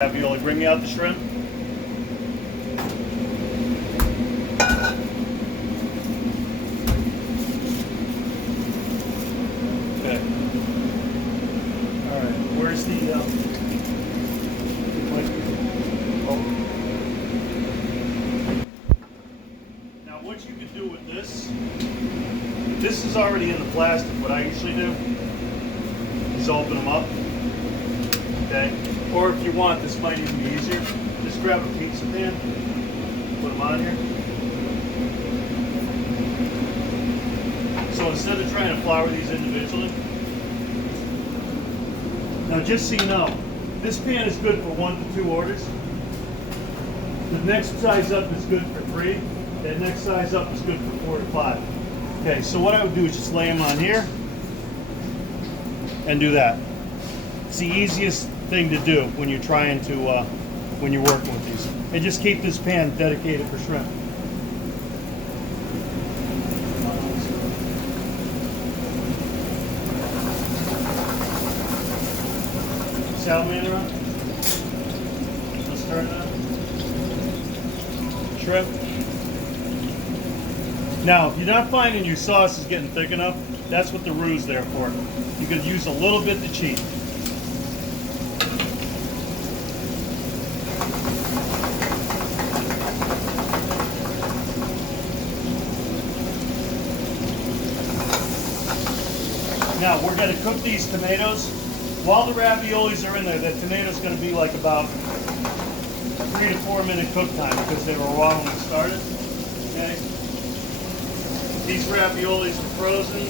Ravioli. Bring me out the shrimp. Okay. All right. Where's the? Oh. Now, what you could do with this? This is already in the plastic. What I usually do is open them up. Okay. Or if you want, this might even be easier. Just grab a pizza pan, put them on here. So instead of trying to flour these individually, now just so you know, this pan is good for 1 to 2 orders. The next size up is good for 3. That next size up is good for 4 to 5. Okay, so what I would do is just lay them on here and do that. It's the easiest thing to do when you're trying to, when you're working with these. And just keep this pan dedicated for shrimp. Salamander on? Let's turn it on. Shrimp. Now, if you're not finding your sauce is getting thick enough, that's what the roux is there for. You could use a little bit to cheat. Now, we're going to cook these tomatoes. While the raviolis are in there, the tomato's going to be like about 3 to 4 minute cook time because they were raw when we started. Okay. These raviolis are frozen,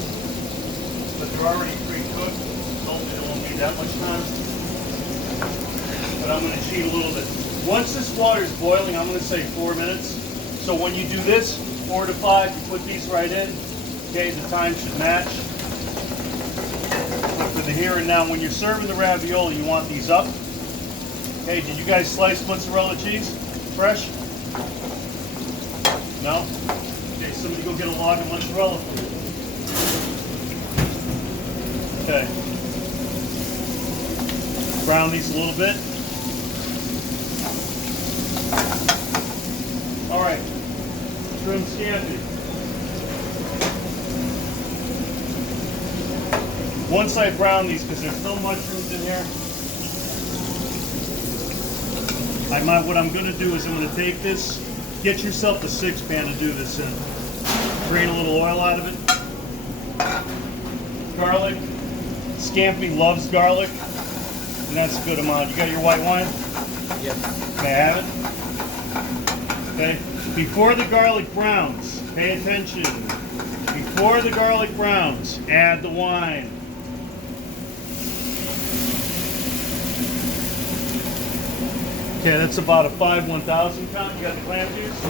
but they're already pre-cooked. Hopefully they won't need that much time. But I'm going to cheat a little bit. Once this water is boiling, I'm going to say 4 minutes. So when you do this, 4 to 5, you put these right in. Okay, the time should match. But for the here and now, when you're serving the ravioli, you want these up. Okay, did you guys slice mozzarella cheese? Fresh? No? Okay, somebody go get a log of mozzarella for me. Okay. Brown these a little bit. All right. Shrimp Scampi. Once I brown these, because there's still mushrooms in here, what I'm going to do is I'm going to take this, get yourself a 6-pan to do this in. Drain a little oil out of it. Garlic. Scampi loves garlic, and that's a good amount. You got your white wine? Yep. May I have it? Okay. Before the garlic browns, pay attention. Before the garlic browns, add the wine. Okay, that's about a 5/1000 count. You got the clam juice?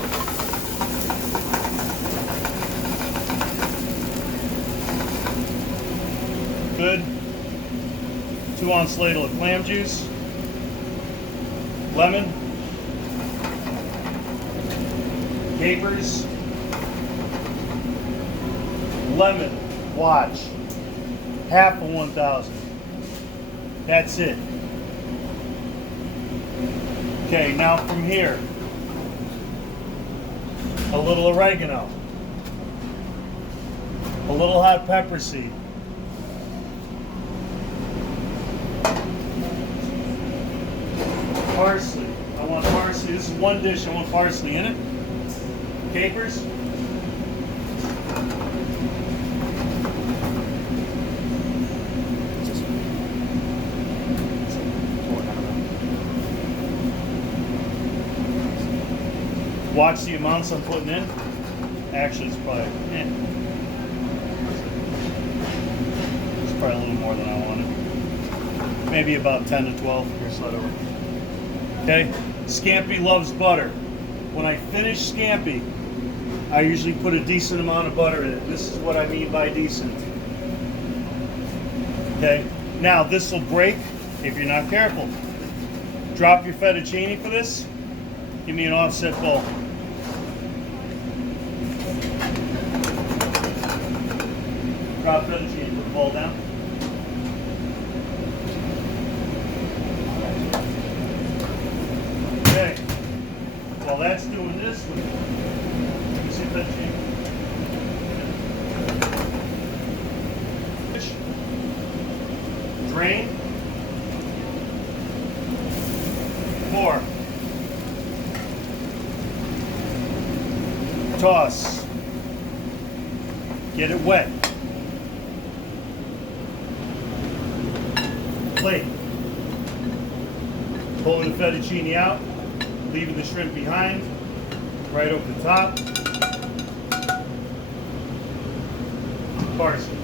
Good. 2-ounce ladle of clam juice. Lemon. Capers. Lemon. Watch. Half of 1,000. That's it. Okay, now from here, a little oregano, a little hot pepper seed, parsley. I want parsley. This is one dish. I want parsley in it. Capers. Watch the amounts I'm putting in. Actually, it's probably, it's probably a little more than I wanted. Maybe about 10 to 12. Here's that over. Okay, Scampi loves butter. When I finish Scampi, I usually put a decent amount of butter in it. This is what I mean by decent. Okay, now this will break if you're not careful. Drop your fettuccine for this. Give me an offset bowl. Drop fettuccine, put the bowl down. while that's doing this, let me see if that changes. Drain. Pour. Toss. Get it wet. Plate. Pulling the fettuccine out, leaving the shrimp behind, right over the top. Parsley.